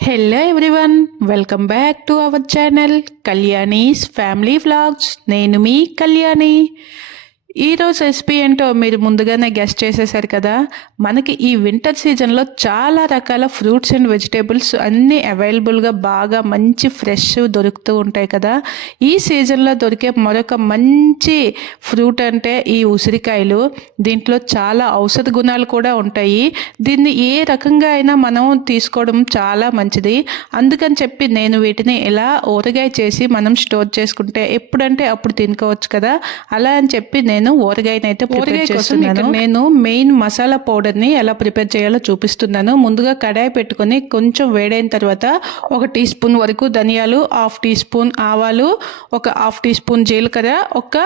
hello everyone welcome back to our channel Kalyani's family vlogs నేను మీ కళ్యాణి ఈరోజు recipe ఏంటో మీరు ముందుగానే గెస్ట్ చేసేసారు కదా? మనకి ఈ వింటర్ సీజన్లో చాలా రకాల ఫ్రూట్స్ అండ్ వెజిటేబుల్స్ అన్నీ అవైలబుల్గా బాగా మంచి ఫ్రెష్ దొరుకుతూ ఉంటాయి కదా? ఈ సీజన్లో దొరికే మరొక మంచి ఫ్రూట్ అంటే ఈ ఉసిరికాయలు. దీంట్లో చాలా ఔషధ గుణాలు కూడా ఉంటాయి. దీన్ని ఏ రకంగా అయినా మనం తీసుకోవడం చాలా మంచిది. అందుకని చెప్పి నేను వీటిని ఇలా ఊరగాయ చేసి మనం స్టోర్ చేసుకుంటే ఎప్పుడంటే అప్పుడు తినుకోవచ్చు కదా? అలా అని చెప్పి నేను ఊరగాయని అయితే ప్రిపేర్ చేస్తున్నాను. నేను మెయిన్ మసాలా పౌడర్ని ఎలా ప్రిపేర్ చేయాలో చూపిస్తున్నాను. ముందుగా కడాయి పెట్టుకొని కొంచెం వేడైన తర్వాత ఒక టీ స్పూన్ వరకు ధనియాలు హాఫ్ టీ స్పూన్ ఆవాలు ఒక హాఫ్ టీ స్పూన్ జీలకర్ర ఒక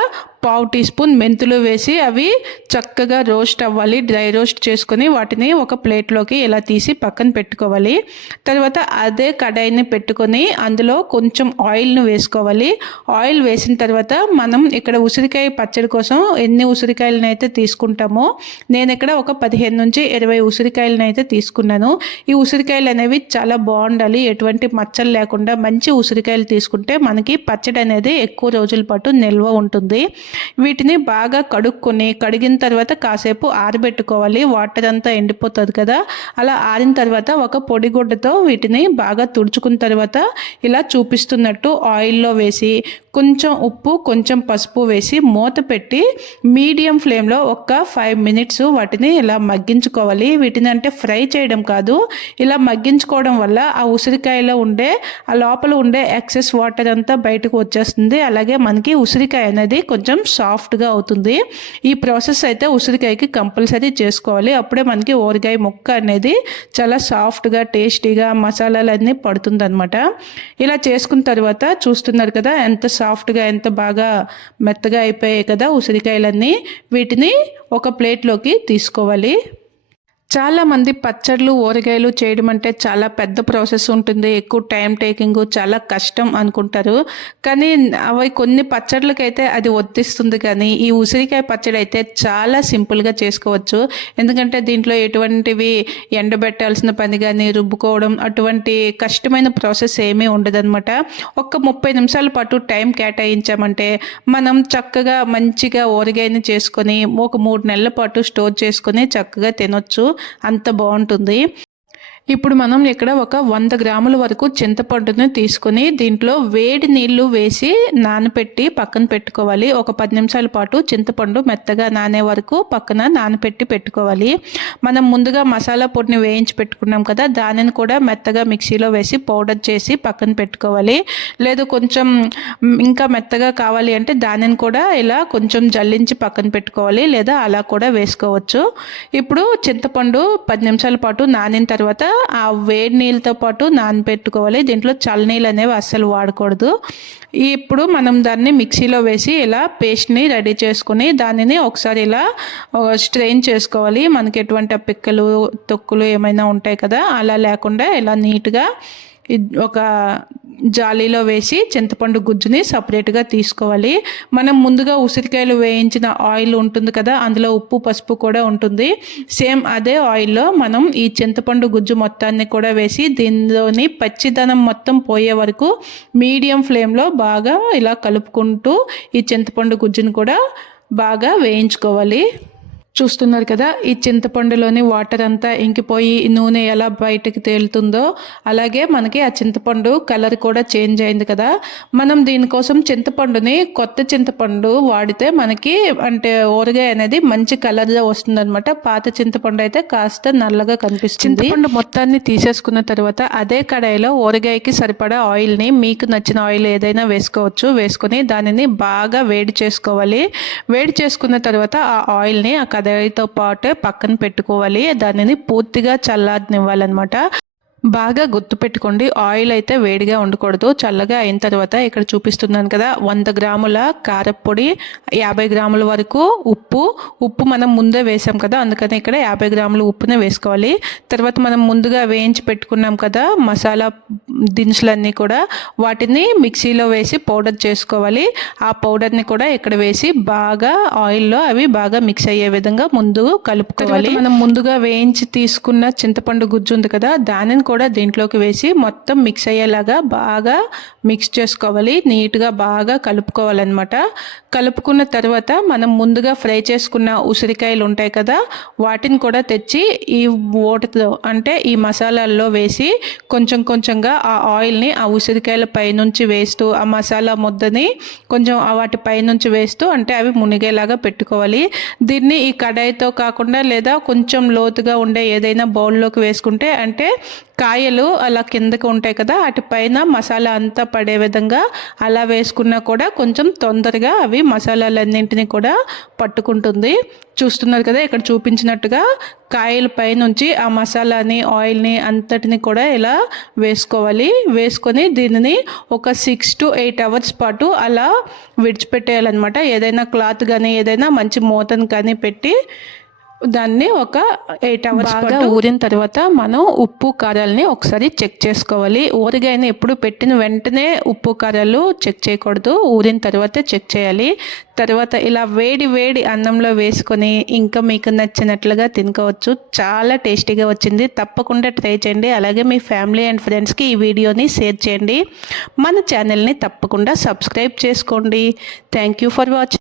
పావు టీ స్పూన్ మెంతులు వేసి అవి చక్కగా రోస్ట్ అవ్వాలి డ్రై రోస్ట్ చేసుకొని వాటిని ఒక ప్లేట్లోకి ఇలా తీసి పక్కన పెట్టుకోవాలి. తర్వాత అదే కడాయిని పెట్టుకొని అందులో కొంచెం ఆయిల్ను వేసుకోవాలి. ఆయిల్ వేసిన తర్వాత మనం ఇక్కడ ఉసిరికాయ పచ్చడి కోసం ఎన్ని ఉసిరికాయలను అయితే తీసుకుంటామో నేను ఇక్కడ ఒక పదిహేను నుంచి ఇరవై ఉసిరికాయలను అయితే తీసుకున్నాను. ఈ ఉసిరికాయలు అనేవి చాలా బాగుండాలి. ఎటువంటి మచ్చలు లేకుండా మంచి ఉసిరికాయలు తీసుకుంటే మనకి పచ్చడి అనేది ఎక్కువ రోజుల పాటు నిల్వ ఉంటుంది. వీటిని బాగా కడుక్కొని కడిగిన తర్వాత కాసేపు ఆరబెట్టుకోవాలి. వాటర్ అంతా ఎండిపోతుంది కదా. అలా ఆరిన తర్వాత ఒక పొడిగుడ్డతో వీటిని బాగా తుడుచుకున్న తర్వాత ఇలా చూపిస్తున్నట్టు ఆయిల్లో వేసి కొంచెం ఉప్పు కొంచెం పసుపు వేసి మూత పెట్టి మీడియం ఫ్లేమ్లో ఒక ఫైవ్ మినిట్స్ వాటిని ఇలా మగ్గించుకోవాలి. వీటిని అంటే ఫ్రై చేయడం కాదు. ఇలా మగ్గించుకోవడం వల్ల ఆ ఉసిరికాయలో ఉండే ఆ లోపల ఉండే ఎక్సెస్ వాటర్ అంతా బయటకు వచ్చేస్తుంది. అలాగే మనకి ఉసిరికాయ అనేది కొంచెం సాఫ్ట్గా అవుతుంది. ఈ ప్రాసెస్ అయితే ఉసిరికాయకి కంపల్సరీ చేసుకోవాలి. అప్పుడే మనకి ఊరగాయ ముక్క అనేది చాలా సాఫ్ట్గా టేస్టీగా మసాలాలన్నీ పడుతుందన్నమాట. ఇలా చేసుకున్న తర్వాత చూస్తున్నారు కదా ఎంత సాఫ్ట్గా ఎంత బాగా మెత్తగా అయిపోయాయి కదా ఉసిరికాయలన్నీ వీటిని ఒక ప్లేట్లోకి తీసుకోవాలి. చాలా మంది పచ్చళ్ళు ఊరగాయలు చేయడం అంటే చాలా పెద్ద ప్రాసెస్ ఉంటుంది. ఎక్కువ టైం టేకింగ్ చాలా కష్టం అనుకుంటారు. కానీ అవి కొన్ని పచ్చళ్ళకైతే అది వర్తిస్తుంది కానీ ఈ ఉసిరికాయ పచ్చడి అయితే చాలా సింపుల్గా చేసుకోవచ్చు. ఎందుకంటే దీంట్లో ఎటువంటివి ఎండబెట్టాల్సిన పని కానీ రుబ్బుకోవడం అటువంటి కష్టమైన ప్రాసెస్ ఏమీ ఉండదన్నమాట. ఒక్క ముప్పై నిమిషాల పాటు టైం కేటాయించామంటే మనం చక్కగా మంచిగా ఊరగాయని చేసుకొని ఒక మూడు నెలల పాటు స్టోర్ చేసుకొని చక్కగా తినొచ్చు. అంత బాగుంటుంది. ఇప్పుడు మనం ఇక్కడ ఒక వంద గ్రాముల వరకు చింతపండును తీసుకొని దీంట్లో వేడి నీళ్ళు వేసి నానపెట్టి పక్కన పెట్టుకోవాలి. ఒక పది నిమిషాల పాటు చింతపండు మెత్తగా నానే వరకు పక్కన నానపెట్టి పెట్టుకోవాలి. మనం ముందుగా మసాలా పొడిని వేయించి పెట్టుకున్నాం కదా దానిని కూడా మెత్తగా మిక్సీలో వేసి పౌడర్ చేసి పక్కన పెట్టుకోవాలి. లేదు కొంచెం ఇంకా మెత్తగా కావాలి అంటే దానిని కూడా ఇలా కొంచెం జల్లించి పక్కన పెట్టుకోవాలి లేదా అలా కూడా వేసుకోవచ్చు. ఇప్పుడు చింతపండు పది నిమిషాల పాటు నానిన తర్వాత ఆ వేడి నీళ్ళతో పాటు నానబెట్టుకోవాలి. దీంట్లో చల్లనీళ్ళు అనేవి అస్సలు వాడకూడదు. ఇప్పుడు మనం దాన్ని మిక్సీలో వేసి ఇలా పేస్ట్ని రెడీ చేసుకుని దానిని ఒకసారి ఇలా స్ట్రెయిన్ చేసుకోవాలి. మనకి ఎటువంటి పిక్కలు తొక్కులు ఏమైనా ఉంటాయి కదా అలా లేకుండా ఇలా నీట్గా ఒక జాలీలో వేసి చింతపండు గుజ్జుని సపరేట్గా తీసుకోవాలి. మనం ముందుగా ఉసిరికాయలు వేయించిన ఆయిల్ ఉంటుంది కదా అందులో ఉప్పు పసుపు కూడా ఉంటుంది. సేమ్ అదే ఆయిల్లో మనం ఈ చింతపండు గుజ్జు మొత్తాన్ని కూడా వేసి దీనిలోని పచ్చిదనం మొత్తం పోయే వరకు మీడియం ఫ్లేమ్లో బాగా ఇలా కలుపుకుంటూ ఈ చింతపండు గుజ్జుని కూడా బాగా వేయించుకోవాలి. చూస్తున్నారు కదా ఈ చింతపండులోని వాటర్ అంతా ఇంకిపోయి నూనె ఎలా బయటకు తేలుతుందో అలాగే మనకి ఆ చింతపండు కలర్ కూడా చేంజ్ అయింది కదా. మనం దీనికోసం చింతపండుని కొత్త చింతపండు వాడితే మనకి అంటే ఊరగాయ అనేది మంచి కలర్గా వస్తుంది అనమాట పాత చింతపండు అయితే కాస్త నల్లగా కనిపిస్తుంది. చింతపండు మొత్తాన్ని తీసేసుకున్న తర్వాత అదే కడాయిలో ఊరగాయకి సరిపడా ఆయిల్ని మీకు నచ్చిన ఆయిల్ ఏదైనా వేసుకోవచ్చు వేసుకొని దానిని బాగా వేడి చేసుకోవాలి. వేడి చేసుకున్న తర్వాత ఆ ఆయిల్ని ఆ కడాయితో పాటు పక్కన పెట్టుకోవాలి. దానిని పూర్తిగా చల్లారనివ్వాలన్నమాట. బాగా గుర్తుపెట్టుకోండి. ఆయిల్ అయితే వేడిగా ఉండకూడదు. చల్లగా అయిన తర్వాత ఇక్కడ చూపిస్తున్నాను కదా వంద గ్రాముల కారపొడి యాభై గ్రాముల వరకు ఉప్పు. ఉప్పు మనం ముందే వేసాం కదా అందుకని ఇక్కడ యాభై గ్రాముల ఉప్పునే వేసుకోవాలి. తర్వాత మనం ముందుగా వేయించి పెట్టుకున్నాం కదా మసాలా దినుసులన్నీ కూడా వాటిని మిక్సీలో వేసి పౌడర్ చేసుకోవాలి. ఆ పౌడర్ని కూడా ఇక్కడ వేసి బాగా ఆయిల్లో అవి బాగా మిక్స్ అయ్యే విధంగా ముందు కలుపుకోవాలి. మనం ముందుగా వేయించి తీసుకున్న చింతపండు గుజ్జు ఉంది కదా దానిని కూడా కూడా దీంట్లోకి వేసి మొత్తం మిక్స్ అయ్యేలాగా బాగా మిక్స్ చేసుకోవాలి. నీట్గా బాగా కలుపుకోవాలన్నమాట. కలుపుకున్న తర్వాత మనం ముందుగా ఫ్రై చేసుకున్న ఉసిరికాయలు ఉంటాయి కదా వాటిని కూడా తెచ్చి ఈ ఓటతో అంటే ఈ మసాలాల్లో వేసి కొంచెం కొంచెంగా ఆ ఆయిల్ని ఆ ఉసిరికాయల పైనుంచి వేస్తూ ఆ మసాలా ముద్దని కొంచెం వాటి పైనుంచి వేస్తూ అంటే అవి మునిగేలాగా పెట్టుకోవాలి. దీన్ని ఈ కడాయితో కాకుండా లేదా కొంచెం లోతుగా ఉండే ఏదైనా బౌల్లోకి వేసుకుంటే అంటే కాయలు అలా కిందకు ఉంటాయి కదా వాటి పైన మసాలా అంతా పడే విధంగా అలా వేసుకున్నా కూడా కొంచెం తొందరగా అవి మసాలాలన్నింటినీ కూడా పట్టుకుంటుంది. చూస్తున్నారు కదా ఇక్కడ చూపించినట్టుగా కాయల పైనుంచి ఆ మసాలాని ఆయిల్ని అంతటిని కూడా ఇలా వేసుకోవాలి. వేసుకొని దీనిని ఒక సిక్స్ టు ఎయిట్ అవర్స్ పాటు అలా విడిచిపెట్టేయాలన్నమాట. ఏదైనా క్లాత్ కానీ ఏదైనా మంచి మూతను కానీ పెట్టి దాన్ని ఒక ఎయిట్ అవర్స్ బాగా ఊరిన తర్వాత మనం ఉప్పు కారాలని ఒకసారి చెక్ చేసుకోవాలి. ఊరగాయని ఎప్పుడు పెట్టిన వెంటనే ఉప్పు కారాలు చెక్ చేయకూడదు. ఊరిన తర్వాతే చెక్ చేయాలి. తర్వాత ఇలా వేడి వేడి అన్నంలో వేసుకొని ఇంకా మీకు నచ్చినట్లుగా తినుకోవచ్చు. చాలా టేస్టీగా వచ్చింది. తప్పకుండా ట్రై చేయండి. అలాగే మీ ఫ్యామిలీ అండ్ ఫ్రెండ్స్కి ఈ వీడియోని షేర్ చేయండి. మన ఛానల్ని తప్పకుండా సబ్స్క్రైబ్ చేసుకోండి. Thank you for watching